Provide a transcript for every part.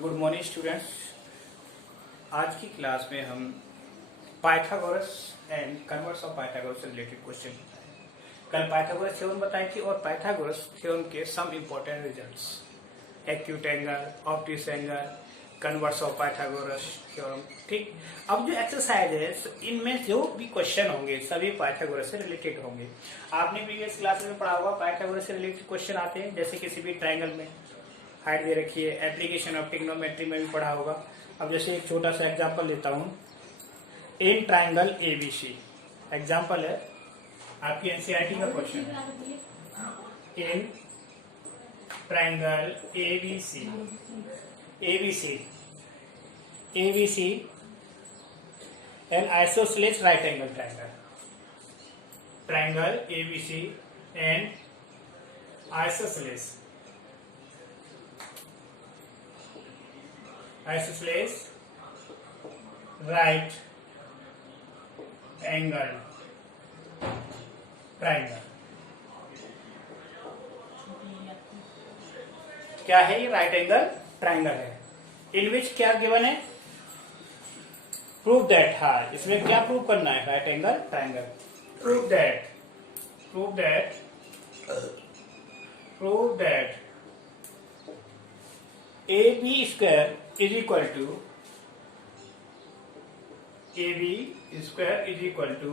Good morning students. आज की class में हम Pythagoras and converse of Pythagoras से रिलेटेड क्वेश्चन बताएं। कल पाइथागोरस थ्योरम बताई थी और पाइथागोरस थ्योरम के some important results, acute angle, obtuse angle, converse of Pythagoras theorem. ठीक, अब जो एक्सरसाइज है इनमें जो भी क्वेश्चन होंगे सभी पाइथागोरस से रिलेटेड होंगे। आपने प्रीवियस क्लास में पढ़ा होगा पाइथागोरस से रिलेटेड क्वेश्चन आते हैं, जैसे किसी भी ट्रायंगल में हाइट दे रखी है, एप्लीकेशन ऑफ ट्रिग्नोमेट्री में भी पढ़ा होगा। अब जैसे एक छोटा सा एग्जांपल लेता हूं, इन ट्रायंगल एबीसी एग्जांपल है, आपकी एनसीईआरटी का क्वेश्चन है। In triangle ABC ABC ABC N isosceles right angle triangle, triangle ABC and isosceles right angle triangle. क्या है ये? राइट एंगल ट्रायंगल है। इन विच क्या गिवन है? Prove that. हाँ, इसमें क्या प्रूव करना है? Right angle triangle. Prove that AB square is equal to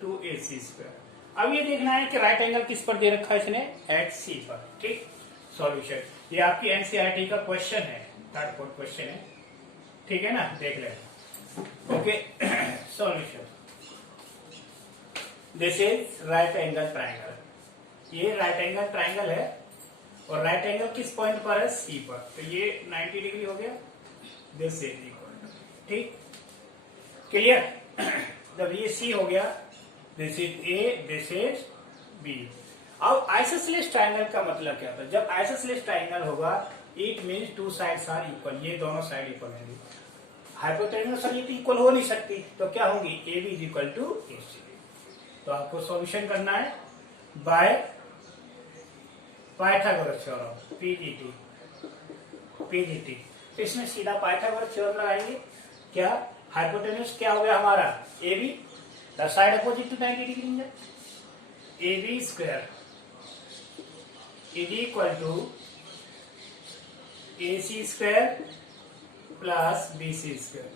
2AC square। अब ये देखना है कि राइट एंगल किस पर दे रखा है इसने? एट सी पर। ठीक, सॉल्यूशन ये आपकी एनसीईआरटी का क्वेश्चन है, थर्ड फोर्थ क्वेश्चन है। ठीक है ना, देख लेना। Okay, solution this is right angle triangle. ये राइट एंगल ट्रायंगल है और राइट एंगल किस पॉइंट पर है? सी पर। तो ये 90 डिग्री हो गया, दिस इज इक्वल। ठीक, क्लियर। जब ये सी हो गया, this is A, this is B. अब आइसोसेलेस ट्रायंगल का मतलब क्या होता है? जब आइसोसेलेस ट्रायंगल होगा it means two sides are equal, ये दोनों साइड इक्वल होंगी। हाइपोटेन्यूस ये तो इक्वल हो नहीं सकती, तो क्या होंगी? A B is equal to A C. तो आपको सॉल्यूशन करना है बाय पाइथागोरस थ्योरम, पीजीटी। तो इसमें सीधा पाइथागोरस थ्योरम लगाएंगे। क्या हाइपोटेन्यूस क्या हो गया हमारा? A B, the side opposite to 90 degree है। A B square is equal to A C square plus B C square.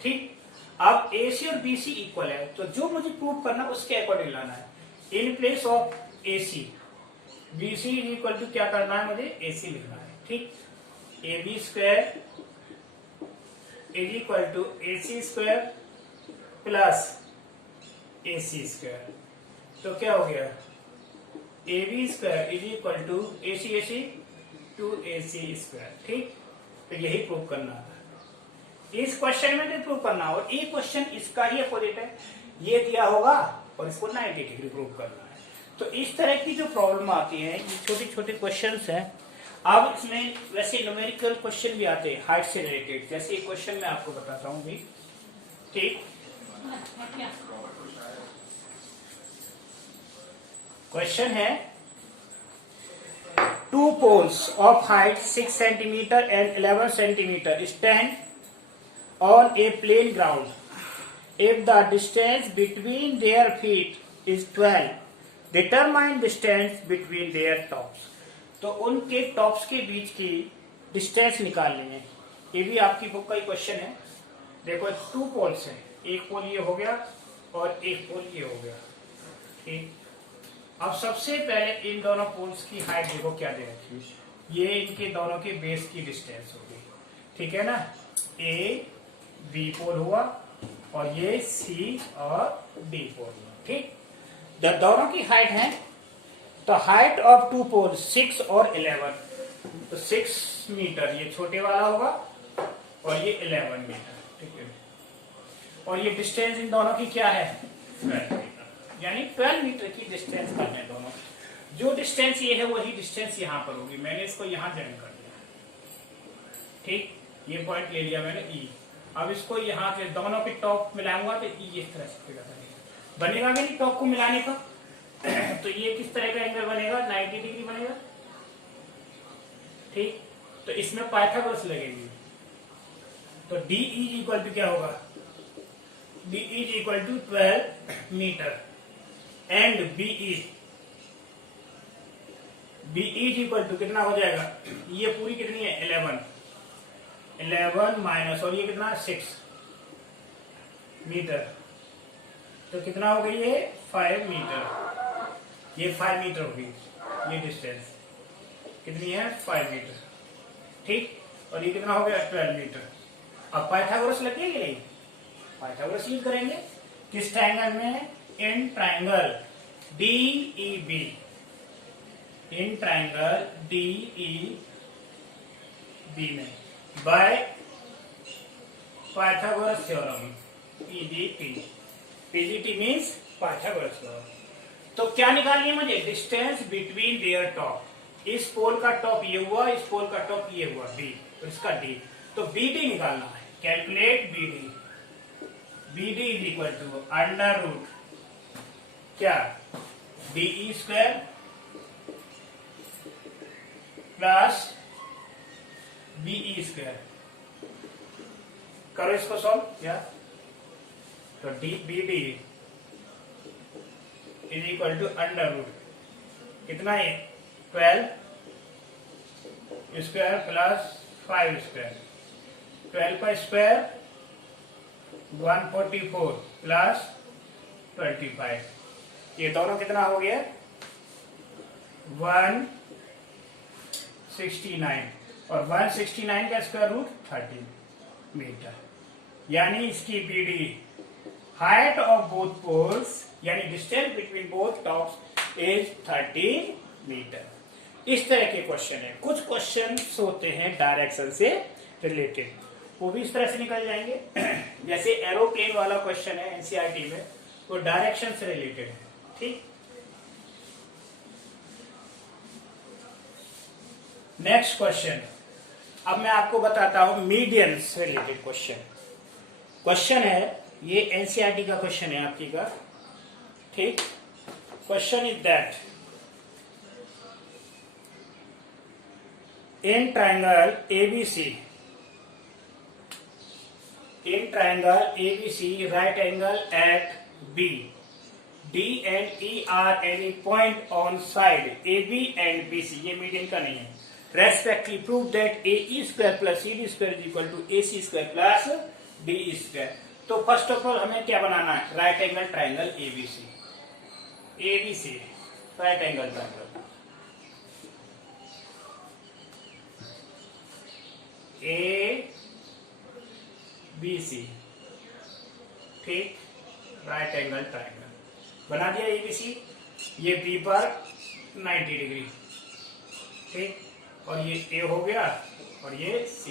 ठीक, अब ए सी और बी सी इक्वल है, तो जो मुझे प्रूव करना उसके अकॉर्डिंग लाना है। In place of A C B C is equal to क्या करना है? मुझे ए सी लिखना है। ठीक, A B square is equal to A C square plus A C square. तो क्या हो गया? A B square is equal to A C to A C square. ठीक, तो यही प्रूव करना है इस क्वेश्चन में, तो प्रूव करना। और ये क्वेश्चन इसका ही अपोजिट है, ये दिया होगा और इसको 90 डिग्री प्रूव करना है। तो इस तरह की जो प्रॉब्लम आती है, ये छोटे छोटे क्वेश्चंस हैं। अब इसमें वैसे न्यूमेरिकल क्वेश्चन भी आते हैं हाइट से रिलेटेड, जैसे ये क्वेश्चन मैं आपको बताता हूँ भी। ठीक, क्वेश्चन है two poles of height 6 centimetre and 11 centimetre stand on a plane ground. If the distance between their feet is 12, determine distance between their tops. तो उनके टॉप्स के बीच की डिस्टेंस निकालनी है। ये भी आपकी बुक का ही क्वेश्चन है। देखो, टू पोल्स हैं, एक पोल ये हो गया और एक पोल ये हो गया। ठीक, अब सबसे पहले इन दोनों पोल्स की हाइट देखो क्या दे रखी है। ये इनके दोनों के बेस की डिस्टेंस होगी। ठीक है ना, ए बी पोल हुआ और ये सी और डी पोल हुआ। ठीक, जब दोनों की हाइट है तो हाइट ऑफ टू पोल 6 और 11, तो 6 मीटर ये छोटे वाला होगा और ये 11 मीटर। ठीक है, और ये डिस्टेंस इन दोनों की क्या है? 12 मीटर, यानी 12 मीटर की डिस्टेंस करना है दोनों। जो डिस्टेंस ये है वही डिस्टेंस यहाँ पर होगी। मैंने इसको यहाँ ज्वाइन कर दिया। ठीक, ये पॉइंट ले लिया मैंने ई। अब इसको यहाँ से दोनों के टॉप मिलाऊंगा तो ई इस तरह से बनेगा मेरी टॉप को मिलाने का। तो ये किस तरह का एंगल बनेगा? 90 डिग्री बनेगा। ठीक, तो इसमें पाइथागोरस लगेगी। तो डी इज इक्वल टू क्या होगा, D is equal to 12 metre and B is equal to कितना हो जाएगा, ये पूरी कितनी है 11 माइनस और ये कितना 6 मीटर, तो कितना हो गई ये 5 मीटर, ये 5 मीटर होगी ये डिस्टेंस कितनी है 5 मीटर, ठीक। और ये कितना हो गया 12 मीटर। अब पाइथागोरस लगे कि नहीं, पाइथागोरस यूज करेंगे किस ट्रायंगल में, in triangle DEB, in triangle DEB में by Pythagoras theorem PGT means Pythagoras theorem. तो क्या निकालनी है मुझे, डिस्टेंस बिटवीन देयर टॉप, इस पोल का टॉप ये हुआ, इस पोल का टॉप ये हुआ B, तो इसका D, तो BD निकालना है। Calculate BD is equal to under root क्या DE square plus BE square, करो इसको सॉल्व क्या, तो BD is equal to under root कितना है 12 स्क्वायर प्लस 5 स्क्वायर, 12 का स्क्वायर 144 प्लस 25, ये दोनों कितना हो गया 169 और 169 का स्क्वायर रूट 30 मीटर, यानी इसकी BD height of both poles यानी distance between both tops is 30 metre. इस तरह के क्वेश्चन है, कुछ क्वेश्चन होते हैं डायरेक्शन से रिलेटेड, वो भी इस तरह से निकल जाएंगे। जैसे एरोप्लेन वाला क्वेश्चन है एनसीईआरटी में, वो डायरेक्शन से रिलेटेड है, ठीक। नेक्स्ट क्वेश्चन, अब मैं आपको बताता हूं मीडियन से रिलेटेड क्वेश्चन है, ये एनसीईआरटी का क्वेश्चन है आपकी का, ठीक। Question is that in triangle ABC right angle at B, D and E are any point on side AB and BC, ये मीडियन का नहीं है, respectively prove that AE square plus CD square is equal to AC square plus DE square। तो first of all हमें क्या बनाना है, right angle triangle ABC right angle triangle ABC, ठीक, राइट एंगल ट्रायंगल बना दिया ABC, ये B पर 90 डिग्री, ठीक, और ये A हो गया और ये C।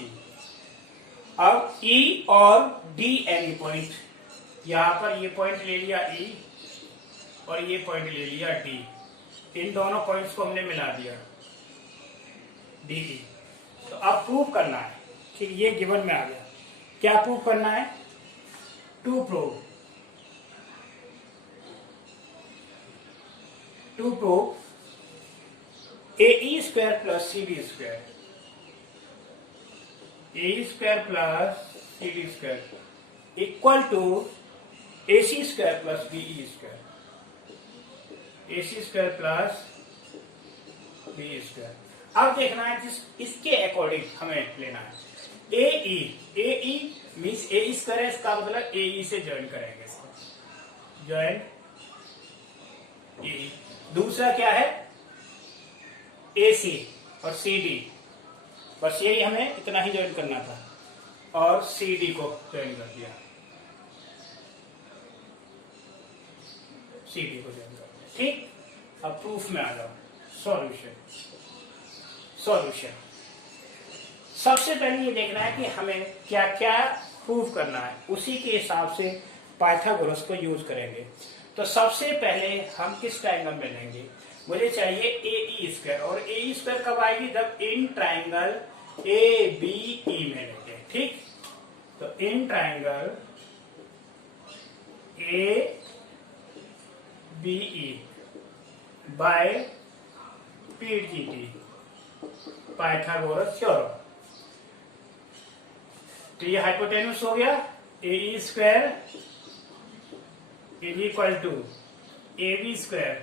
अब E और D एनी पॉइंट, यहां पर ये पॉइंट ले लिया E और ये पॉइंट ले लिया D, इन दोनों पॉइंट्स को हमने मिला दिया DE। तो अब प्रूव करना है, ठीक, ये गिवन में आ गया, क्या प्रूव करना है, to prove AE square plus CD square, AE square plus CD square equal to AC square plus BE square, AC square plus BE square. अब देखना है इसके अकॉर्डिंग हमें लेना है AE मीन्स AE स्क्वायर है, इसका मतलब AE से ज्वाइन करेंगे इसको, ज्वाइन AE। दूसरा क्या है AC और CD, बस यही हमें इतना ही ज्वाइन करना था और CD को ज्वाइन कर दिया, CD को ज्वाइन कर दिया, ठीक। अब प्रूफ में आ जाओ, सॉल्यूशन। सबसे पहले ये देखना है कि हमें क्या क्या प्रूफ करना है, उसी के हिसाब से पाइथागोरस को यूज करेंगे। तो सबसे पहले हम किस ट्रायंगल में लेंगे, मुझे चाहिए AE स्क्वायर, और AE स्क्वायर कब आएगी, जब इन ट्रायंगल ABE में लेंगे, ठीक। तो in triangle ABE by PGT Pythagoras theorem, तो ये हाइपोटेन्यूस हो गया, A square is equal to A B square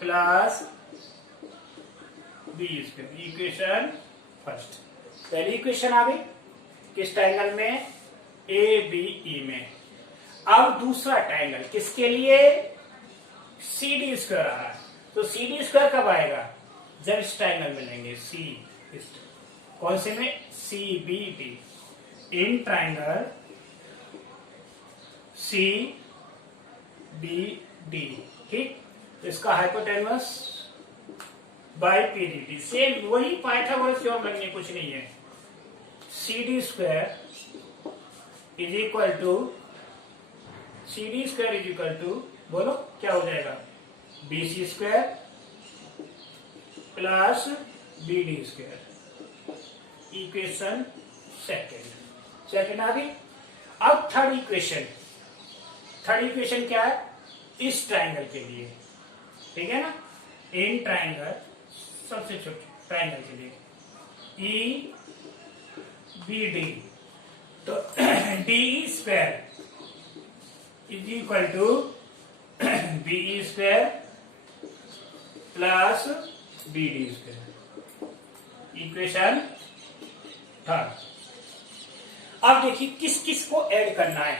plus B square. Equation first, पहली इक्वेशन आ गई किस ट्रायंगल में, ए बी ई में। अब दूसरा ट्रायंगल किसके लिए, सी डी स्क्वायर आ रहा है। तो सी डी स्क्वायर कब आएगा, जब इस ट्रायंगल में लेंगे सी, कौन से में, C B D, in triangle C B D. ठीक, तो इसका hypotenuse by P D T, same वही पाइथागोरस थ्योरम लगने कुछ नहीं है। C D square is equal to, C D square is equal to, बोलो क्या हो जाएगा, B C square plus B D square. Equation second आ गई। अब थर्ड इक्वेशन, थर्ड इक्वेशन क्या है, इस ट्रायंगल के लिए, ठीक है ना, इन ट्रायंगल, सबसे छोटे ट्रायंगल के लिए ई बी डी, तो D square is equal to B square plus B D square. Equation third. अब देखिए किस किस को ऐड करना है,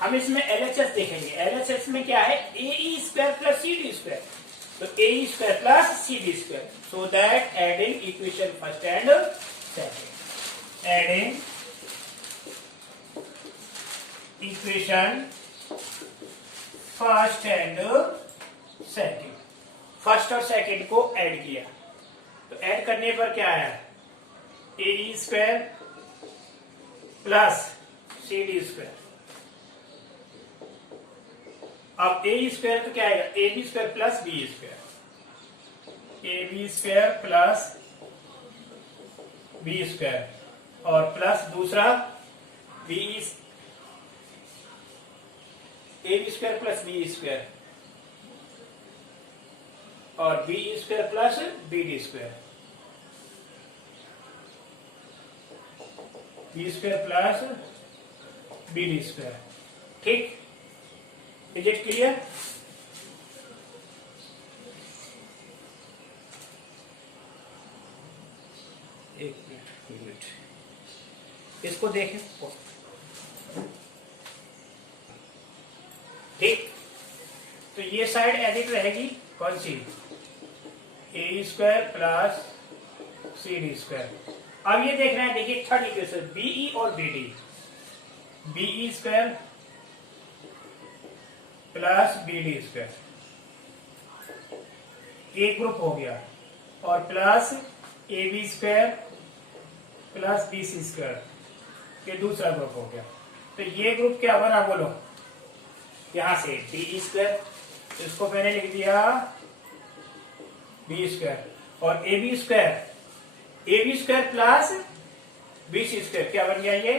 हम इसमें एलएचएस देखेंगे। एलएचएस में क्या है, A square plus C D square, तो A square plus C D square, so that adding equation first and second, adding equation first and second, first और सेकेंड को ऐड किया, तो ऐड करने पर क्या है, A square plus C D square. अब ए स्क्वायर तो क्या आएगा, A B square plus B square, A B square plus B square, और प्लस दूसरा बी, ए B square plus B square, और B square plus B D square, B square plus B D square. ठीक, is it clear? एक minute, इसको देखें। ठीक, तो ये साइड एडिट रहेगी कौन सी, A square plus C D square. अब ये देखना है, देखिए थर्ड इक्वेशन बीई और B D, B E square plus B D square, एक ग्रुप हो गया, और plus A B square plus B C square, ये दूसरा ग्रुप हो गया। तो ये ग्रुप क्या बना, बोलो, यहां से डी स्क्वायर, इसको मैंने लिख दिया बी स्क्वायर, और A B square plus B C square, क्या बन गया ये,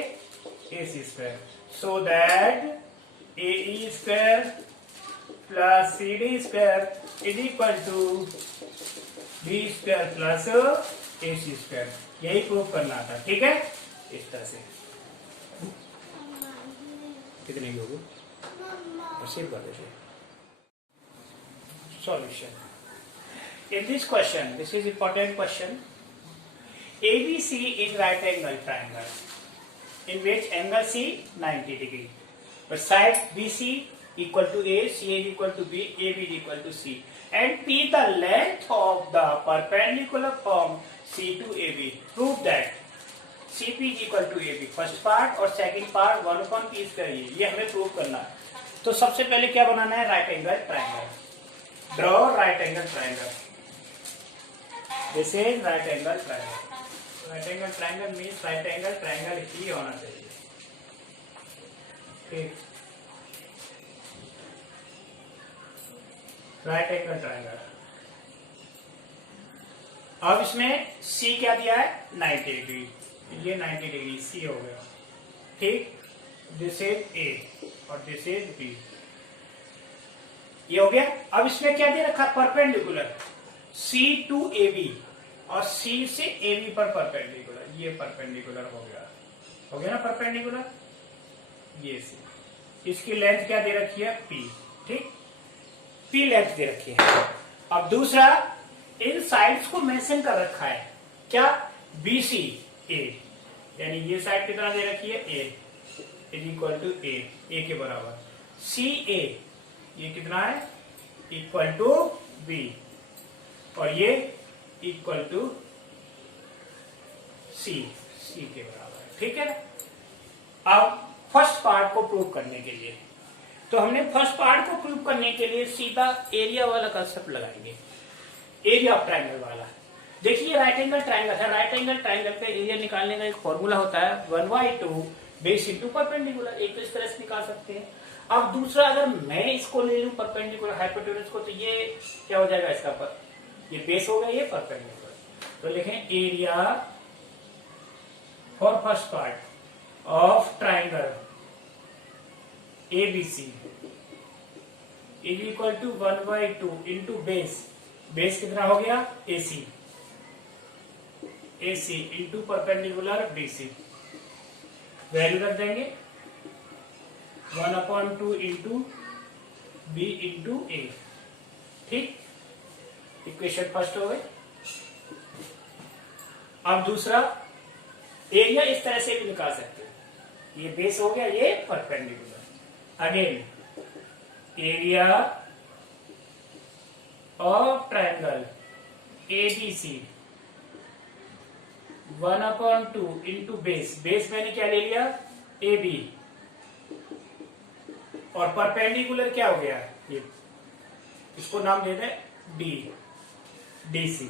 A C square, so that A square plus C D square is equal to B square plus A C square. यही प्रूव करना था, ठीक है, इस तरह से। कितने की होगी, सेव कर दीजिए। Solution. In this question, this is important question. ABC is right angle triangle, in which angle C 90 degree. But side BC equal to A, CA is equal to B, AB is equal to C, and P the length of the perpendicular from C to AB. Prove that CP is equal to AB. First part और second part 1/p square, ये हमें prove करना है। तो सबसे पहले क्या बनाना है, right angle triangle. Draw right angle triangle, this is right angle triangle. Right angle triangle means right angle triangle ही होना चाहिए, ठीक, राइट एंगल ट्राइंगल। अब इसमें सी क्या दिया है, 90 डिग्री, ये 90 डिग्री सी हो गया, ठीक, दिस इज ए और दिस इज बी, ये हो गया। अब इसमें क्या दे रखा, perpendicular C to A B, और सी से ए बी पर परपेंडिकुलर, ये परपेंडिकुलर हो गया, हो गया ना परपेंडिकुलर, ये सी, इसकी लेंथ क्या दे रखी है, पी, ठीक, पी लेंथ दे रखी है। अब दूसरा, इन साइड्स को मेंशन कर रखा है, क्या, बी सी ए, यानी ये साइड कितना दे रखी है, ए इज इक्वल टू ए के बराबर, सी ए ये कितना है, इक्वल टू बी, और ये इक्वल टू सी के बराबर है, ठीक है। अब फर्स्ट पार्ट को प्रूव करने के लिए, तो हमने फर्स्ट पार्ट को प्रूव करने के लिए सीधा एरिया वाला कंसेप्ट लगाएंगे, एरिया ऑफ ट्राइंगल वाला। देखिए राइट एंगल ट्राइंगल है, राइट एंगल ट्राइंगल का एरिया निकालने का एक फॉर्मूला होता है 1/2 बेस इंटू परपेंडिकुलर, एक तो इस तरह से निकाल सकते हैं। अब दूसरा, अगर मैं इसको ले लूं परपेंडिकुलर हाइपोटेन्यूज को, तो ये क्या हो जाएगा, इसका पर ये बेस हो गया, ये परपेंडिकुलर, तो लिखें area for first part of triangle ABC is equal to 1/2 into base, base कितना हो गया, AC into perpendicular BC, value रख देंगे 1/2 इंटू B इंटू A, ठीक, इक्वेशन फर्स्ट हो गई। अब दूसरा, एरिया इस तरह से भी निकाल सकते हैं, ये बेस हो गया, ये perpendicular, again area of triangle ABC 1/2 into base, base मैंने क्या ले लिया, AB, और परपेंडिकुलर क्या हो गया, ये, इसको नाम दे दें DC,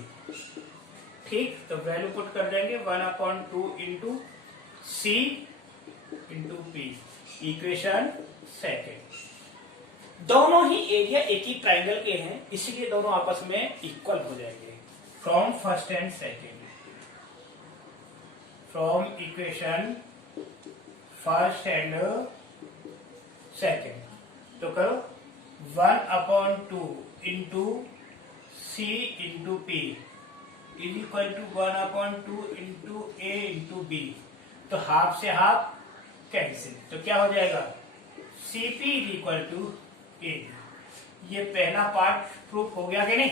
ठीक, तो वैल्यू पुट कर देंगे 1/2 into C into P, equation second. दोनों ही एरिया एक ही ट्राइंगल के हैं, इसलिए दोनों आपस में इक्वल हो जाएंगे from first and second, from equation first and second, तो करो 1/2 into C into P is equal to 1/2 into A into B, तो हाफ से हाफ कैंसिल, तो क्या हो जाएगा, CP is equal to A। ये पहला पार्ट प्रूफ हो गया कि नहीं,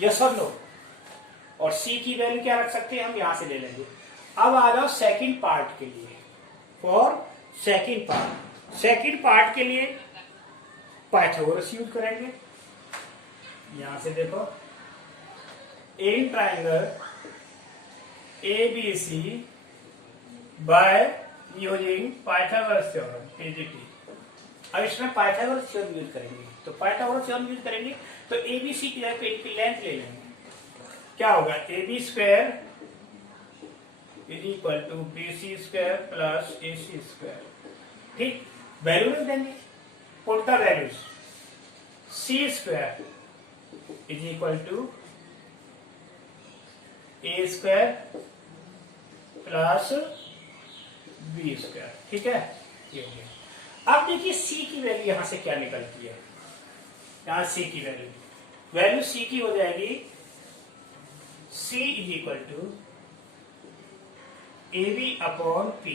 यस और नो, और C की वैल्यू क्या रख सकते हैं, हम यहां से ले लेंगे। अब आ जाओ सेकंड पार्ट के लिए, फॉर सेकंड पार्ट के लिए पाइथागोरस यूज करेंगे। यहां से देखो, in triangle ABC by using Pythagoras theorem, PGT। अब इसमें पाइथागोरस थ्योरम यूज करेंगे, तो पाइथागोरस थ्योरम यूज करेंगे तो ABC की जगह पे इनकी लेंथ ले लेंगे, क्या होगा, AB square is equal to BC square plus AC square, ठीक, वैल्यू रख देंगे, put the values, C square is equal to A square plus B square, ठीक है, ये हो गया। अब देखिए C की वैल्यू यहां से क्या निकलती है, यहां C की वैल्यू C की हो जाएगी, C is equal to AB upon P,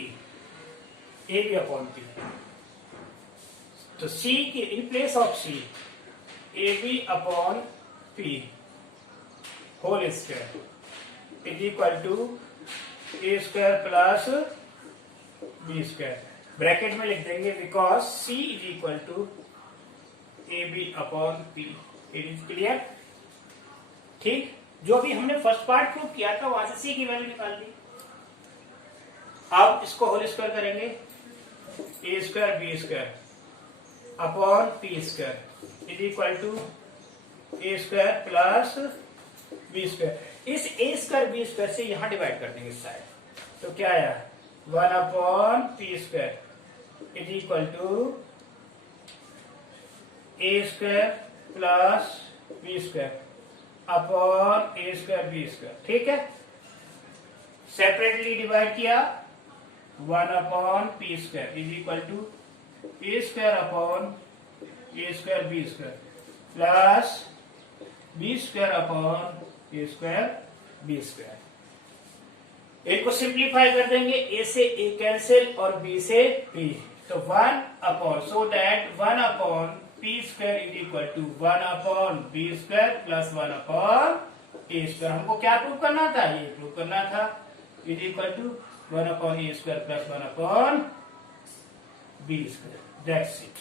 तो C की in place of C AB upon P whole square is equal to A square plus B square, bracket में लिख देंगे, because C is equal to AB upon P, it is clear, ठीक, जो भी हमने first part prove किया था वहां से C की वैल्यू निकाल दी। अब इसको होल स्क्वायर करेंगे, A square B square upon P square is equal to A square plus B square, इस A स्क्वायर B स्क्वायर से यहां डिवाइड कर देंगे इस साइड, तो क्या आया, 1/P square is equal to A square plus B square upon A square B square, ठीक है, सेपरेटली डिवाइड किया, 1/P square is equal to A square upon A square B square plus B square upon A square B square, इनको simplify कर देंगे, A से A cancel और B से B, तो 1 upon, so that 1 upon P square is equal to 1 upon B square plus 1 upon A square. हमको क्या prove करना था, ये प्रूव करना था, is equal to 1 upon A square plus 1 upon B square, that's it.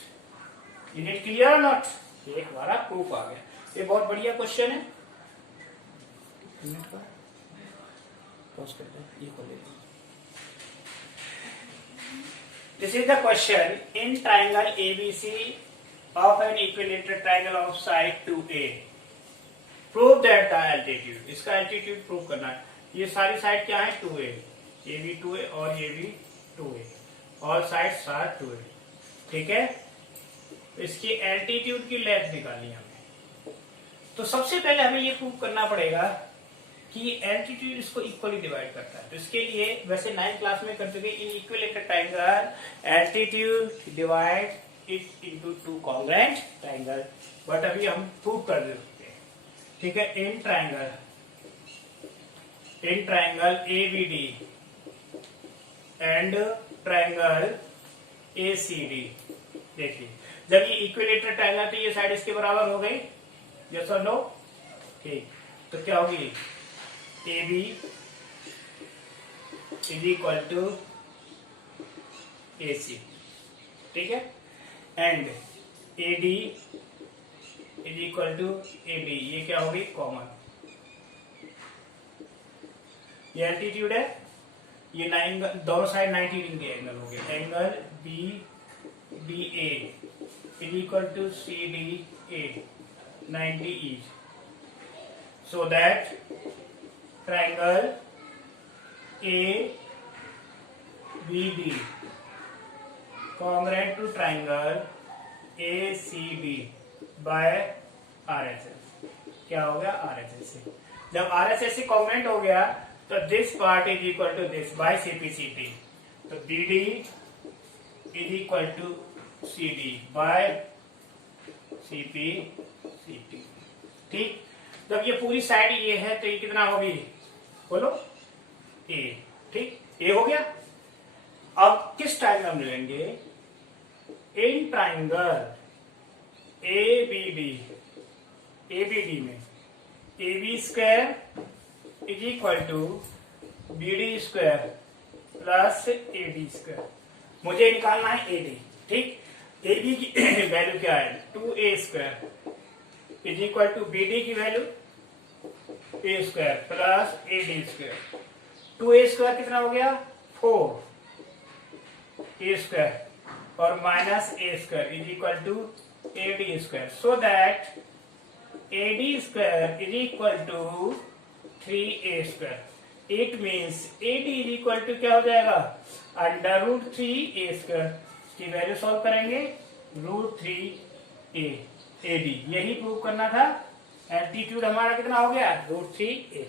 Is it clear not? ये हमारा proof आ गया। ये बहुत बढ़िया क्वेश्चन है। This is the question in triangle ABC of an equilateral triangle of side 2A. Prove that the altitude, इसका altitude prove करना है। ये सारी साइड क्या है, 2A, ये भी 2A और ये भी 2A, और साइड 2A, ठीक है। तो इसकी एल्टीट्यूड की लेंथ निकालनी हमें। तो सबसे पहले हमें ये प्रूव करना पड़ेगा कि एल्टीट्यूड इसको इक्वली डिवाइड करता है। तो इसके लिए वैसे 9th क्लास में कर चुके, इन equilateral triangle altitude divide it into 2 congruent triangle, but अभी हम प्रूव कर देते हैं, ठीक है। In triangle ABD and triangle ACD, देखिए जब ये इक्विलेटरल ट्रायंगल तो ये साइड इसके बराबर हो गई, यस और नो, ठीक। तो क्या होगी, AB is equal to AC, ठीक है, and AD is equal to AB, ये क्या होगी, कॉमन। ये एल्टीट्यूड है, ये 9 दोनों साइड 90 डिग्री एंगल हो गया, angle BDA is equal to CDA 90 each, so that triangle ABD congruent to triangle ACD by RHS, क्या हो गया, RHS से। जब RHS से congruent हो गया तो this part is equal to this by CPCT, तो BD is equal to CD by CPCT, ठीक। जब ये पूरी साइड ये है तो ये कितना होगी, बोलो, A, ठीक, A हो गया। अब किस ट्रायंगल में लेंगे, इन ट्रायंगल ABD में AB square is equal to BD square plus AD square, मुझे निकालना है AD, ठीक। AB की वैल्यू क्या है, 2A square is equal to BD की value A square plus AD square, 2A square कितना हो गया, 4A स्क्वायर और minus A square is equal to AD square, so that AD square is equal to 3A square. It means AD is equal to क्या हो जाएगा, under root 3A square, इसकी value solve करेंगे, root 3A AD, यही prove करना था। Altitude हमारा कितना हो गया, रूट 3A।